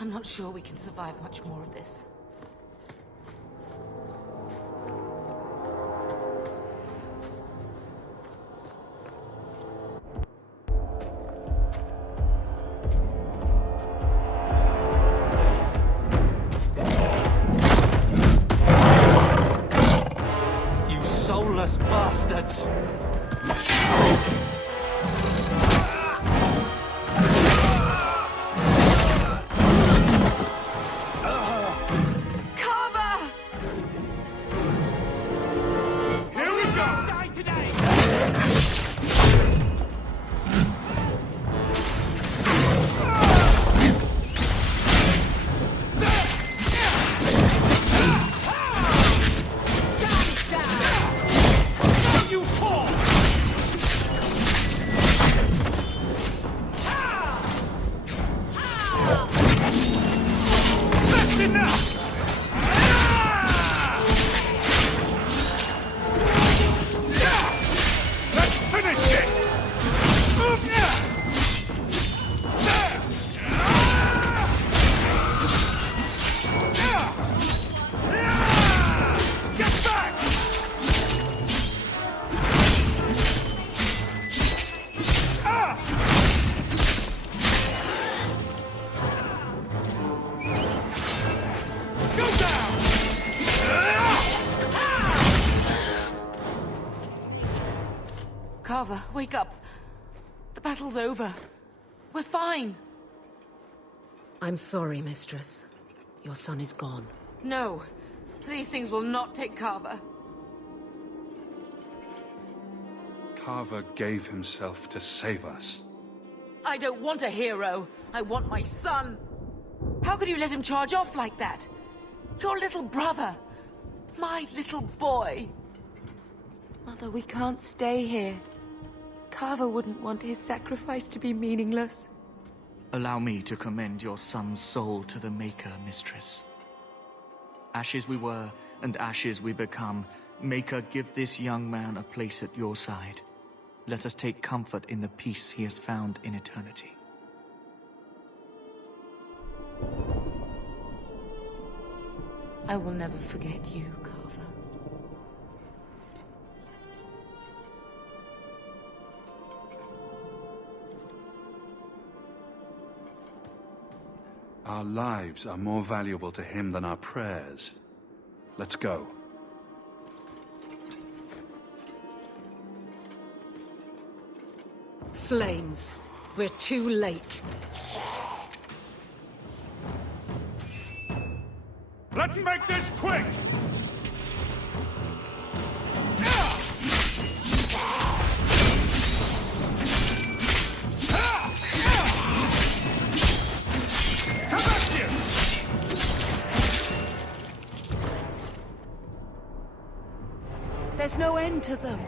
I'm not sure we can survive much more of this. You soulless bastards! Carver, wake up. The battle's over. We're fine. I'm sorry, Mistress. Your son is gone. No. These things will not take Carver. Carver gave himself to save us. I don't want a hero. I want my son. How could you let him charge off like that? Your little brother. My little boy. Mother, we can't stay here. Carver wouldn't want his sacrifice to be meaningless. Allow me to commend your son's soul to the Maker, Mistress. Ashes we were, and ashes we become. Maker, give this young man a place at your side. Let us take comfort in the peace he has found in eternity. I will never forget you, Carver. Our lives are more valuable to him than our prayers. Let's go. Flames. We're too late. Let's make this quick! There's no end to them.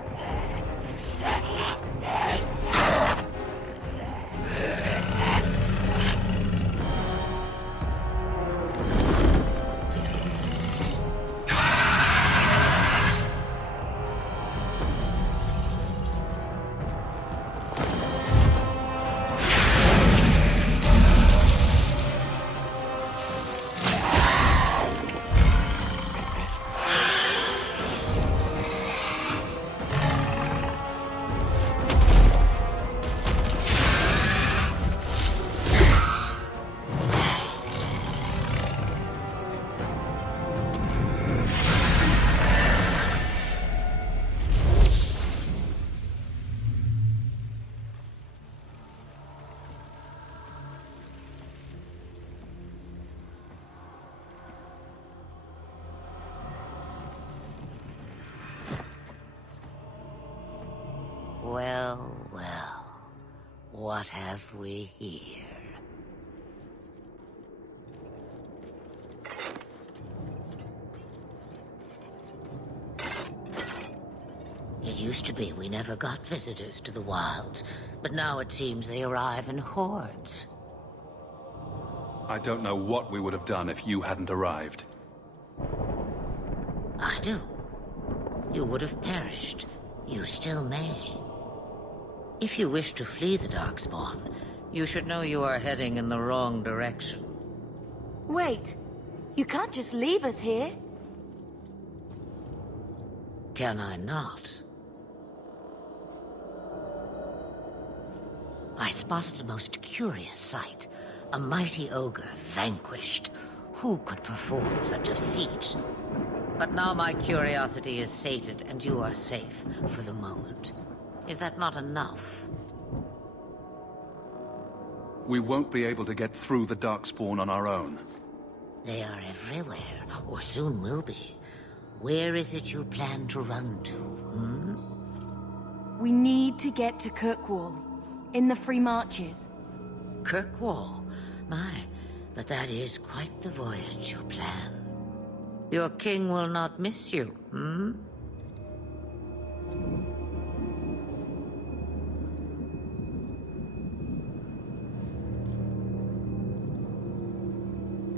Well, well. What have we here? It used to be we never got visitors to the wilds, but now it seems they arrive in hordes. I don't know what we would have done if you hadn't arrived. I do. You would have perished. You still may. If you wish to flee the Darkspawn, you should know you are heading in the wrong direction. Wait. You can't just leave us here. Can I not? I spotted a most curious sight. A mighty ogre vanquished. Who could perform such a feat? But now my curiosity is sated, and you are safe for the moment. Is that not enough? We won't be able to get through the Darkspawn on our own. They are everywhere, or soon will be. Where is it you plan to run to, We need to get to Kirkwall. In the Free Marches. Kirkwall? My, but that is quite the voyage you plan. Your king will not miss you,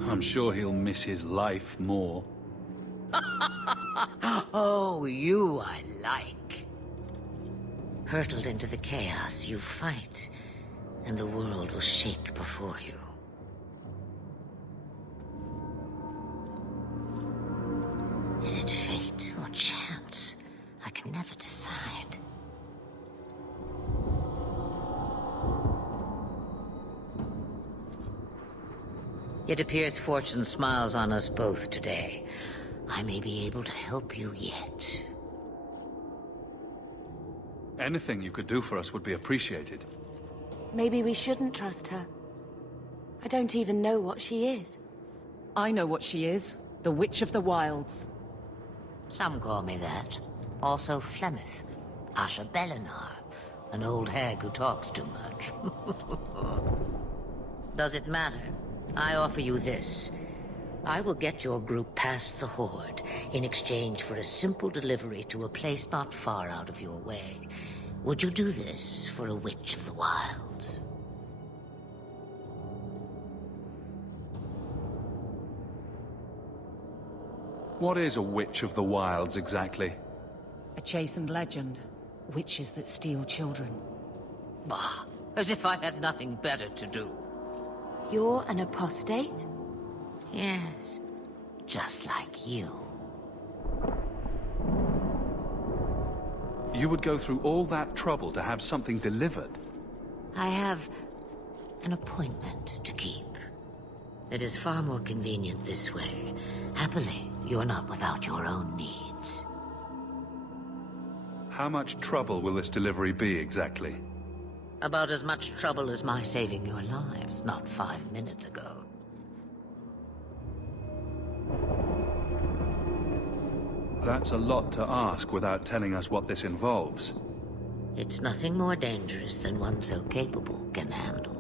I'm sure he'll miss his life more. Oh, you I like. Hurtled into the chaos, you fight, and the world will shake before you. Is it fate or chance? I can never decide. It appears fortune smiles on us both today. I may be able to help you yet. Anything you could do for us would be appreciated. Maybe we shouldn't trust her. I don't even know what she is. I know what she is. The Witch of the Wilds. Some call me that. Also Flemeth, Asha Belinar, an old hag who talks too much. Does it matter? I offer you this. I will get your group past the Horde in exchange for a simple delivery to a place not far out of your way. Would you do this for a Witch of the Wilds? What is a Witch of the Wilds exactly? A chastened legend. Witches that steal children. Bah, as if I had nothing better to do. You're an apostate? Yes, just like you. You would go through all that trouble to have something delivered? I have an appointment to keep. It is far more convenient this way. Happily, you're not without your own needs. How much trouble will this delivery be exactly? About as much trouble as my saving your lives not 5 minutes ago. That's a lot to ask without telling us what this involves. It's nothing more dangerous than one so capable can handle.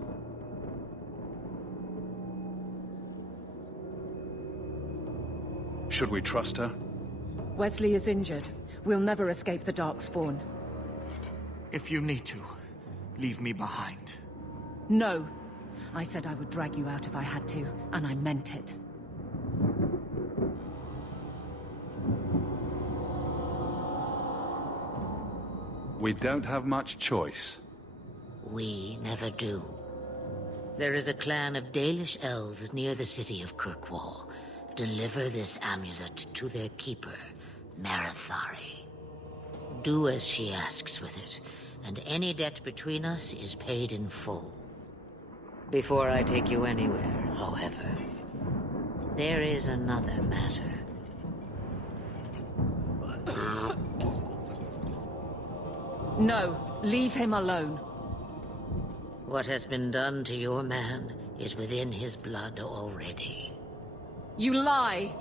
Should we trust her? Wesley is injured. We'll never escape the Darkspawn. If you need to, leave me behind. No. I said I would drag you out if I had to, and I meant it. We don't have much choice. We never do. There is a clan of Dalish elves near the city of Kirkwall. Deliver this amulet to their keeper, Marithari. Do as she asks with it, and any debt between us is paid in full. Before I take you anywhere, however, there is another matter. No, leave him alone. What has been done to your man is within his blood already. You lie!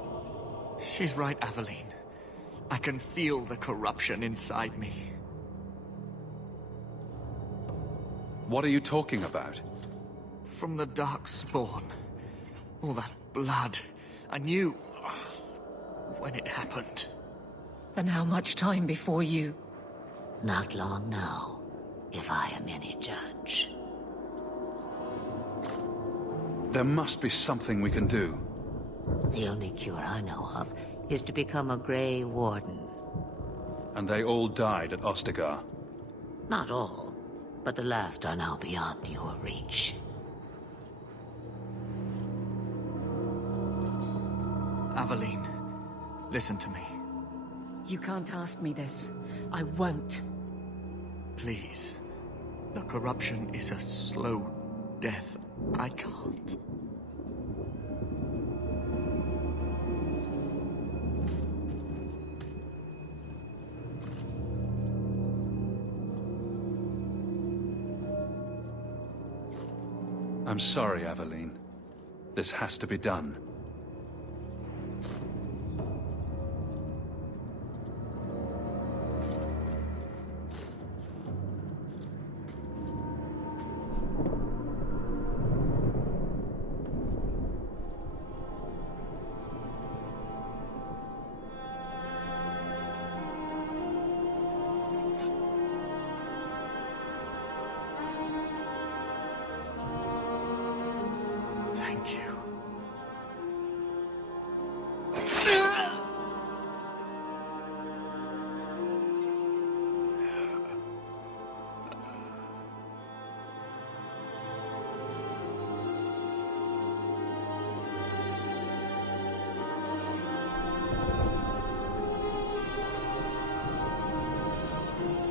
She's right, Aveline. I can feel the corruption inside me. What are you talking about? From the Darkspawn. All that blood. I knew when it happened. Then how much time before you? Not long now, if I am any judge. There must be something we can do. The only cure I know of is to become a Grey Warden. And they all died at Ostagar. Not all, but the last are now beyond your reach. Aveline, listen to me. You can't ask me this. I won't. Please. The corruption is a slow death. I can't. I'm sorry, Aveline. This has to be done. Thank you.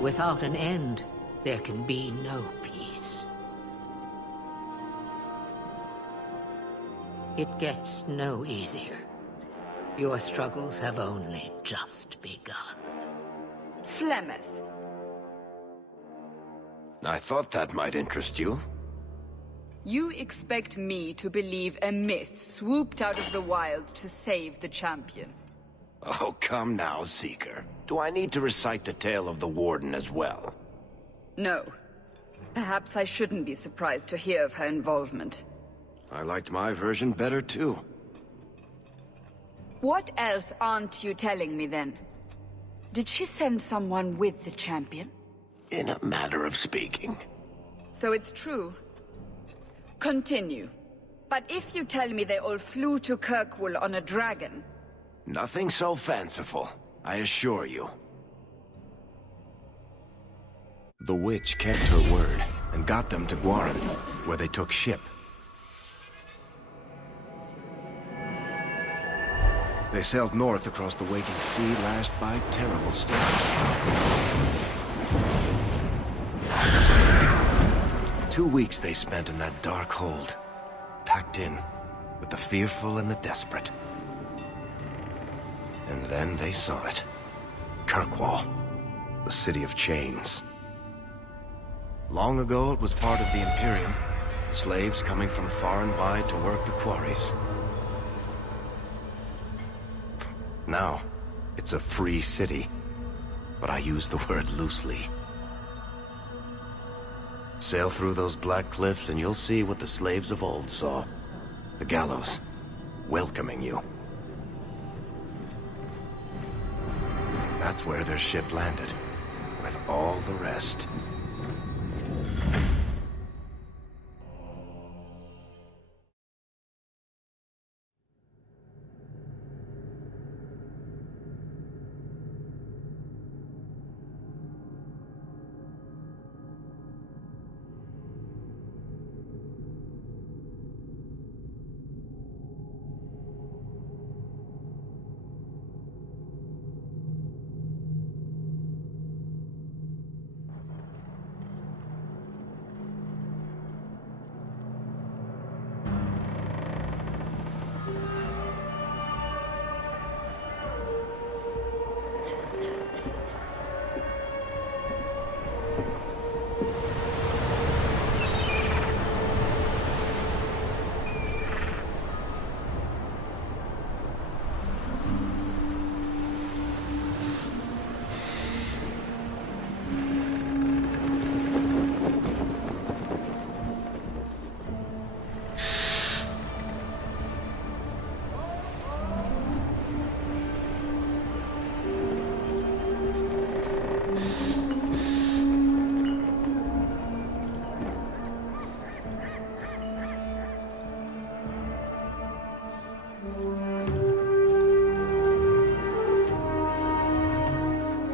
Without an end, there can be no peace. It gets no easier. Your struggles have only just begun. Flemeth. I thought that might interest you. You expect me to believe a myth swooped out of the wild to save the champion? Oh, come now, Seeker. Do I need to recite the tale of the Warden as well? No. Perhaps I shouldn't be surprised to hear of her involvement. I liked my version better, too. What else aren't you telling me, then? Did she send someone with the champion? In a manner of speaking. So it's true. Continue. But if you tell me they all flew to Kirkwall on a dragon... Nothing so fanciful, I assure you. The witch kept her word, and got them to Gwaren, where they took ship. They sailed north across the waking sea, lashed by terrible storms. 2 weeks they spent in that dark hold, packed in with the fearful and the desperate. And then they saw it. Kirkwall, the city of chains. Long ago it was part of the Imperium, slaves coming from far and wide to work the quarries. Now, it's a free city, but I use the word loosely. Sail through those black cliffs and you'll see what the slaves of old saw. The gallows, welcoming you. That's where their ship landed, with all the rest.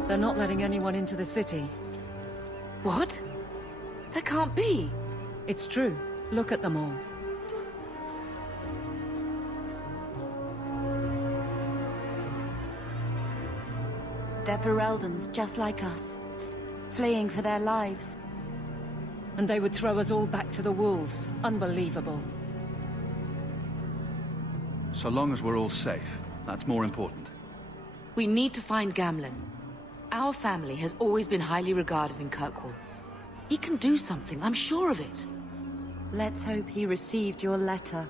They're not letting anyone into the city. What? That can't be. It's true. Look at them all. They're Fereldans, just like us. Fleeing for their lives. And they would throw us all back to the wolves. Unbelievable. So long as we're all safe, that's more important. We need to find Gamlen. Our family has always been highly regarded in Kirkwall. He can do something, I'm sure of it. Let's hope he received your letter.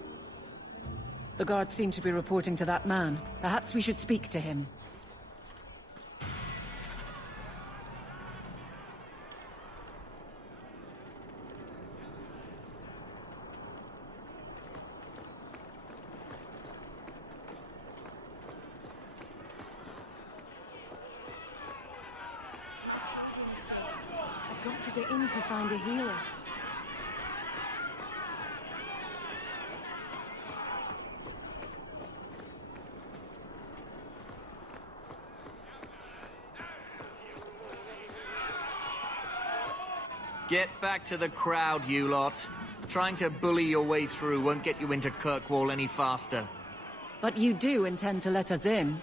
The guards seem to be reporting to that man. Perhaps we should speak to him. I've got to get in to find a healer. Get back to the crowd, you lot. Trying to bully your way through won't get you into Kirkwall any faster. But you do intend to let us in.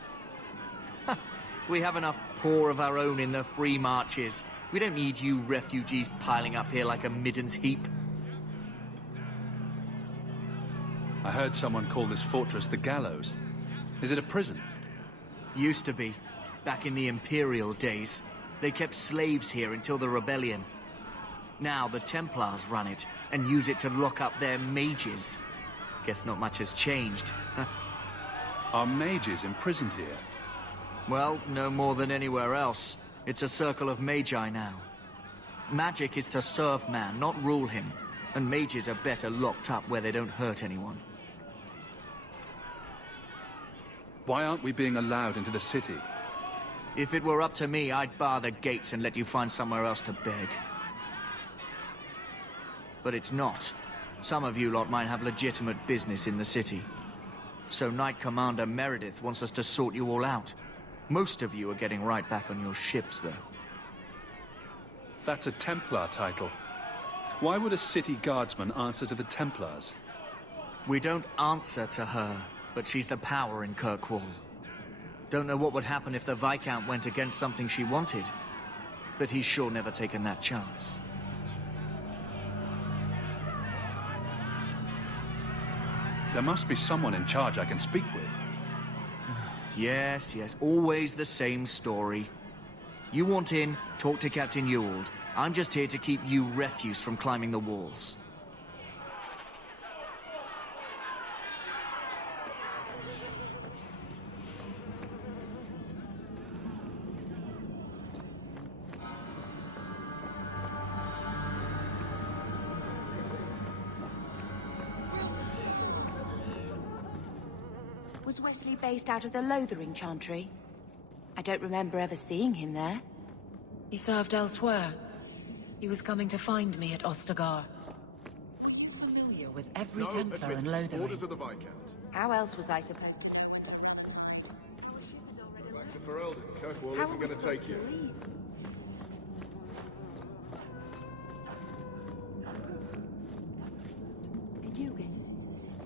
We have enough poor of our own in the free marches. We don't need you refugees piling up here like a middens heap. I heard someone call this fortress the Gallows. Is it a prison? Used to be. Back in the Imperial days. They kept slaves here until the rebellion. Now the Templars run it, and use it to lock up their mages. Guess not much has changed. Are mages imprisoned here? Well, no more than anywhere else. It's a circle of magi now. Magic is to serve man, not rule him. And mages are better locked up where they don't hurt anyone. Why aren't we being allowed into the city? If it were up to me, I'd bar the gates and let you find somewhere else to beg. But it's not. Some of you lot might have legitimate business in the city. So Knight Commander Meredith wants us to sort you all out. Most of you are getting right back on your ships, though. That's a Templar title. Why would a city guardsman answer to the Templars? We don't answer to her, but she's the power in Kirkwall. Don't know what would happen if the Viscount went against something she wanted. But he's sure never taken that chance. There must be someone in charge I can speak with. Yes, always the same story. You want in, talk to Captain Ewald. I'm just here to keep you refuse from climbing the walls. Was Wesley based out of the Lothering Chantry? I don't remember ever seeing him there. He served elsewhere. He was coming to find me at Ostagar. I'm familiar with every Templar in Lothering. Orders of the Viscount. How else was I supposed to... Back to Ferelden. Kirkwall How isn't were we going to take supposed you. to leave? Could you get us into the city?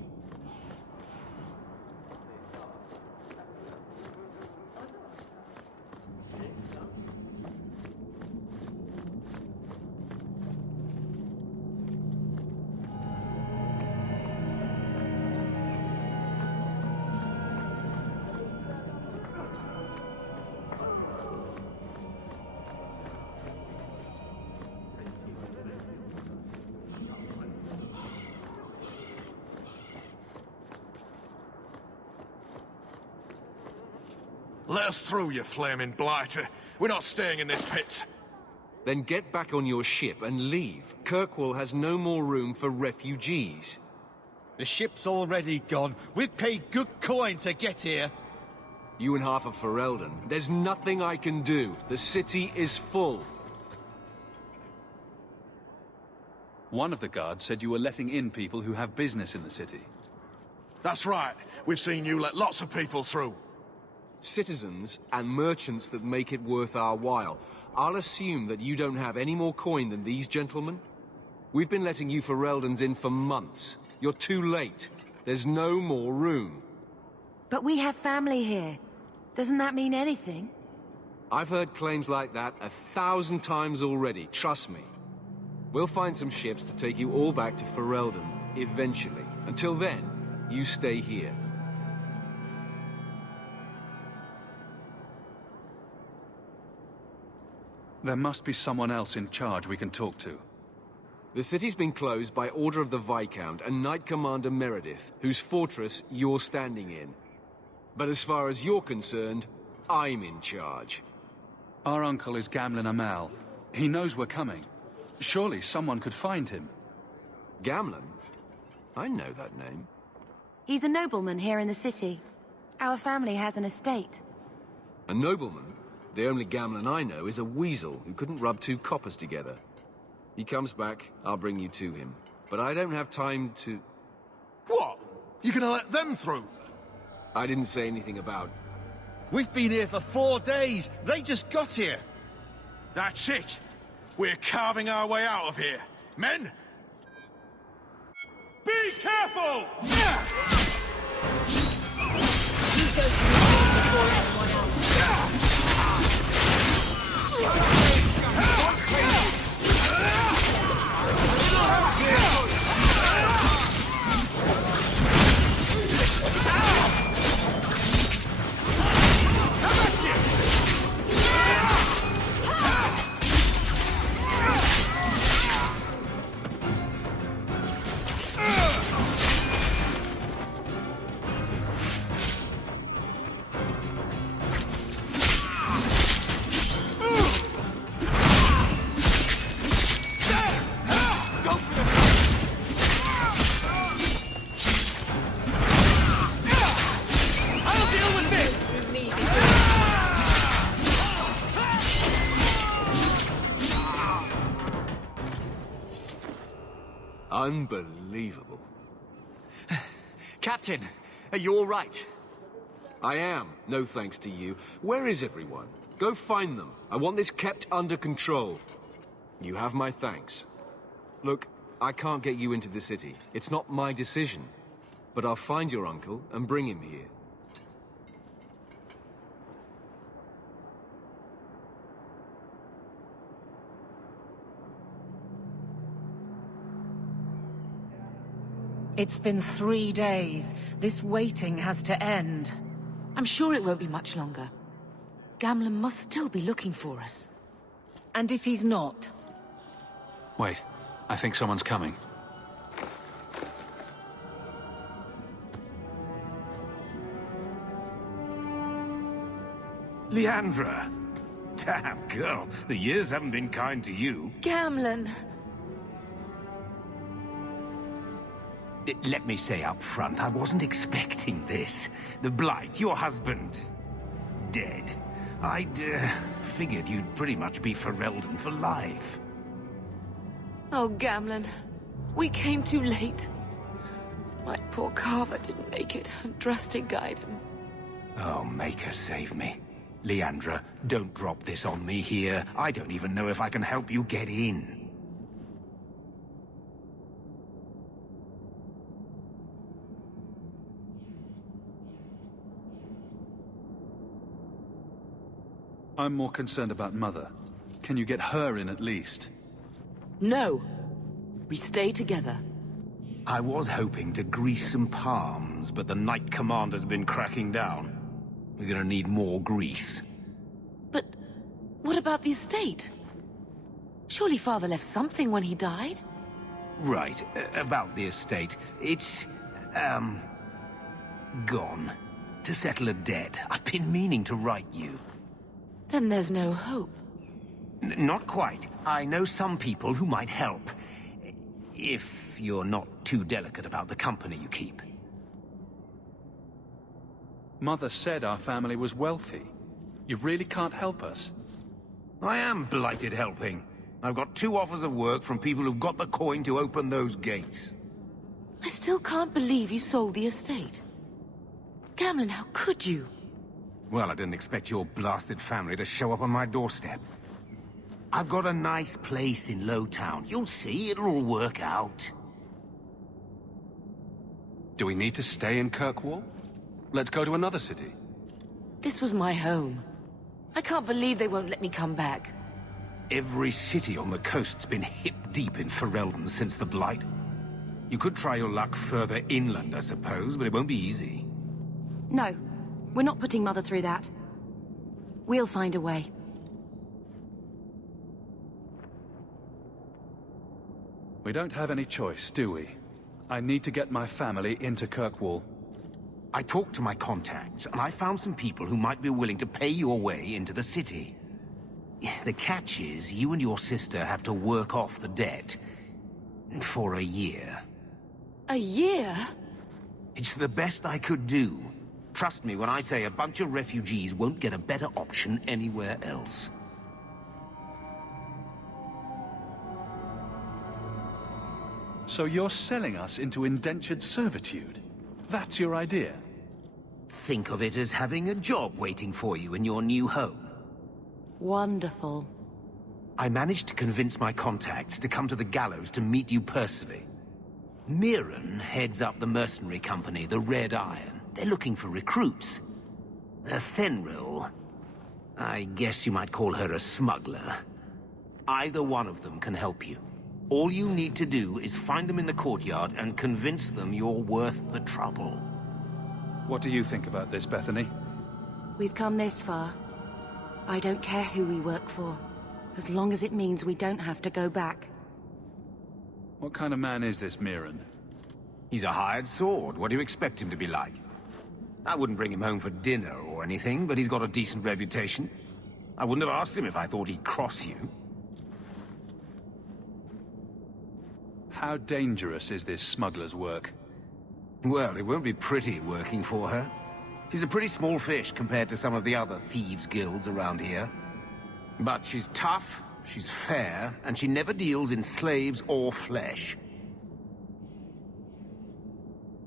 Let us through, you flaming blighter. We're not staying in this pit. Then get back on your ship and leave. Kirkwall has no more room for refugees. The ship's already gone. We've paid good coin to get here. You and half of Ferelden. There's nothing I can do. The city is full. One of the guards said you were letting in people who have business in the city. That's right. We've seen you let lots of people through. Citizens and merchants that make it worth our while. I'll assume that you don't have any more coin than these gentlemen. We've been letting you Fereldans in for months. You're too late. There's no more room. But we have family here. Doesn't that mean anything? I've heard claims like that 1,000 times already, trust me. We'll find some ships to take you all back to Ferelden, eventually. Until then, you stay here. There must be someone else in charge we can talk to. The city's been closed by order of the Viscount and Knight Commander Meredith, whose fortress you're standing in. But as far as you're concerned, I'm in charge. Our uncle is Gamlen Amal. He knows we're coming. Surely someone could find him. Gamlen? I know that name. He's a nobleman here in the city. Our family has an estate. A nobleman? The only Gamlen I know is a weasel who couldn't rub two coppers together. He comes back, I'll bring you to him. But I don't have time to... What? You gonna let them through? I didn't say anything about... We've been here for 4 days. They just got here. That's it. We're carving our way out of here. Men? Be careful! You go to the scene before anyone else. Unbelievable. Captain, are you all right? I am, no thanks to you. Where is everyone? Go find them. I want this kept under control. You have my thanks. Look, I can't get you into the city. It's not my decision. But I'll find your uncle and bring him here. It's been 3 days. This waiting has to end. I'm sure it won't be much longer. Gamlen must still be looking for us. And if he's not? Wait, I think someone's coming. Leandra! Damn, girl, the years haven't been kind to you. Gamlen! Let me say up front, I wasn't expecting this. The Blight, your husband, dead. I'd figured you'd pretty much be Ferelden for life. Oh, Gamlen. We came too late. My poor Carver didn't make it, and Drastic guide him. Oh, Maker, save me. Leandra, don't drop this on me here. I don't even know if I can help you get in. I'm more concerned about Mother. Can you get her in at least? No. We stay together. I was hoping to grease some palms, but the Knight Commander's been cracking down. We're gonna need more grease. But what about the estate? Surely Father left something when he died? Right, about the estate. It's, gone. To settle a debt. I've been meaning to write you. Then there's no hope. Not quite. I know some people who might help. If you're not too delicate about the company you keep. Mother said our family was wealthy. You really can't help us? I am blighted helping. I've got 2 offers of work from people who've got the coin to open those gates. I still can't believe you sold the estate. Gamlen, how could you? Well, I didn't expect your blasted family to show up on my doorstep. I've got a nice place in Lowtown. You'll see, it'll all work out. Do we need to stay in Kirkwall? Let's go to another city. This was my home. I can't believe they won't let me come back. Every city on the coast's been hip-deep in Ferelden since the Blight. You could try your luck further inland, I suppose, but it won't be easy. No, we're not putting Mother through that. We'll find a way. We don't have any choice, do we? I need to get my family into Kirkwall. I talked to my contacts, and I found some people who might be willing to pay your way into the city. The catch is, you and your sister have to work off the debt. For a year. A year? It's the best I could do. Trust me when I say a bunch of refugees won't get a better option anywhere else. So you're selling us into indentured servitude? That's your idea? Think of it as having a job waiting for you in your new home. Wonderful. I managed to convince my contacts to come to the gallows to meet you personally. Mirren heads up the mercenary company, the Red Iron. They're looking for recruits. Fenrir, I guess you might call her a smuggler. Either one of them can help you. All you need to do is find them in the courtyard and convince them you're worth the trouble. What do you think about this, Bethany? We've come this far. I don't care who we work for, as long as it means we don't have to go back. What kind of man is this Mirren? He's a hired sword. What do you expect him to be like? I wouldn't bring him home for dinner or anything, but he's got a decent reputation. I wouldn't have asked him if I thought he'd cross you. How dangerous is this smuggler's work? Well, it won't be pretty working for her. She's a pretty small fish compared to some of the other thieves' guilds around here. But she's tough, she's fair, and she never deals in slaves or flesh.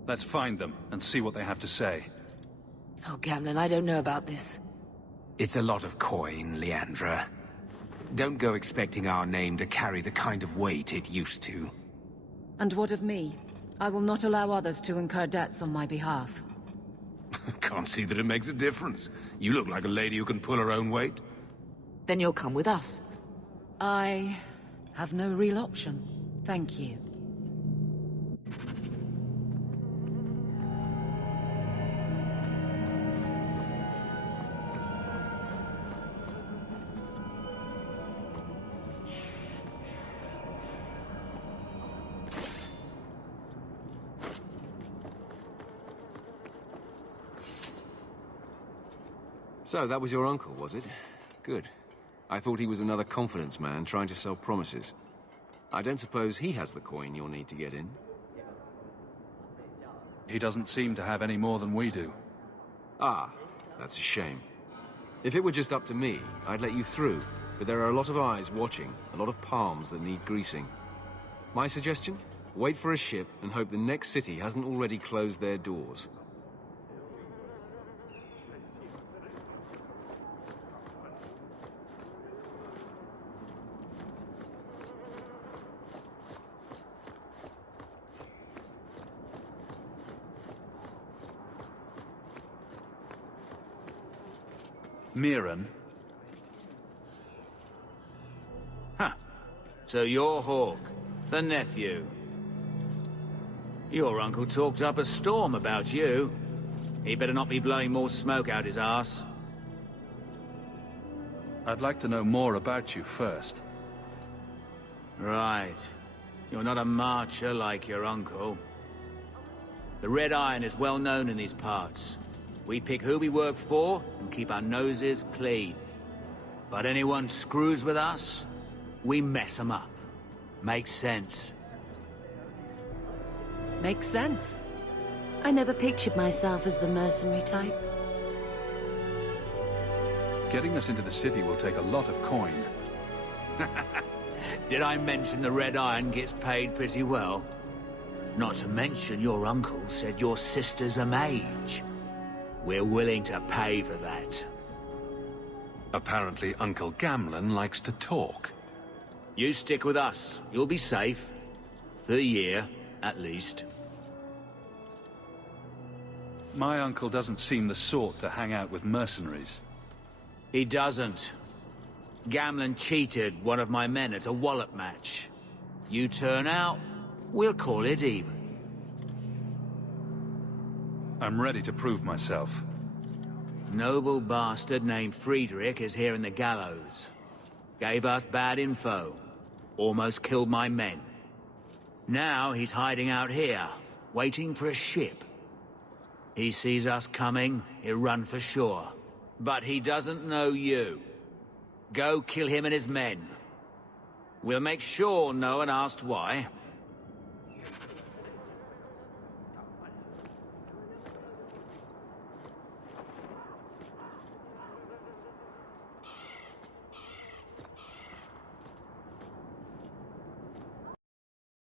Let's find them and see what they have to say. Oh, Gamlen, I don't know about this. It's a lot of coin, Leandra. Don't go expecting our name to carry the kind of weight it used to. And what of me? I will not allow others to incur debts on my behalf. Can't see that it makes a difference. You look like a lady who can pull her own weight. Then you'll come with us. I have no real option. Thank you. So, that was your uncle, was it? Good. I thought he was another confidence man trying to sell promises. I don't suppose he has the coin you'll need to get in. He doesn't seem to have any more than we do. Ah, that's a shame. If it were just up to me, I'd let you through. But there are a lot of eyes watching, a lot of palms that need greasing. My suggestion? Wait for a ship and hope the next city hasn't already closed their doors. Mirren? Huh. So you're Hawke, the nephew. Your uncle talked up a storm about you. He better not be blowing more smoke out his arse. I'd like to know more about you first. Right. You're not a marcher like your uncle. The Red Iron is well known in these parts. We pick who we work for and keep our noses clean. But anyone screws with us, we mess them up. Makes sense. Makes sense. I never pictured myself as the mercenary type. Getting us into the city will take a lot of coin. Did I mention the Red Iron gets paid pretty well? Not to mention your uncle said your sister's a mage. We're willing to pay for that. Apparently Uncle Gamlen likes to talk. You stick with us. You'll be safe. For the year, at least. My uncle doesn't seem the sort to hang out with mercenaries. He doesn't. Gamlen cheated one of my men at a wallop match. You turn out, we'll call it even. I'm ready to prove myself. Noble bastard named Friedrich is here in the gallows. Gave us bad info. Almost killed my men. Now he's hiding out here, waiting for a ship. He sees us coming, he'll run for sure. But he doesn't know you. Go kill him and his men. We'll make sure no one asks why.